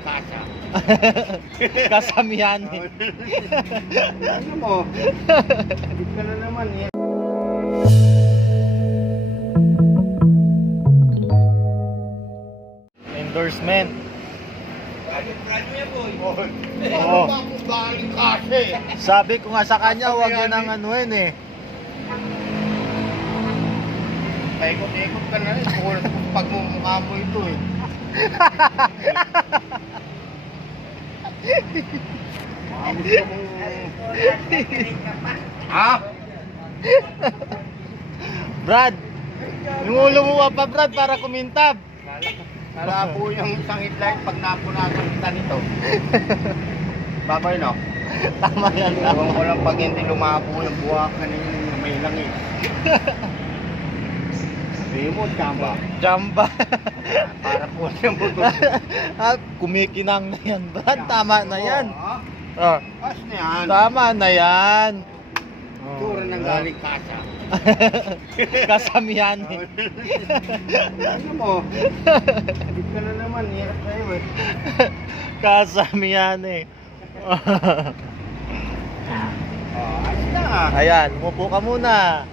Kasa. Kasamihan eh. ano mo? Hindi ka na naman eh. Endorsement. Oo. Ano kasi? Sabi ko nga sa kanya, huwag yan ang anuhin eh. Paikot-ikot ka na ko pag mumukha mo ito eh. Ha? Brad, yung ulo mo pa Brad para kumintab. Nalabo yung isang headlight pag napunasan kita nito. Babay no? Tama yan. Ewan ko lang pag hindi lumabo yung buwakan yung may langit. Remote tama. Jamba. Para po yung buto. ah, kumikinang na yan Brad, tama na yan. Ah, Pas na yan. tama na yan. Tura ng galing kasa. Kasamihan eh. ano mo? Hindi ka na naman. Hirap sa'yo eh. Kasamihan eh. Oh, ayos na. Ayan, umupo ka muna.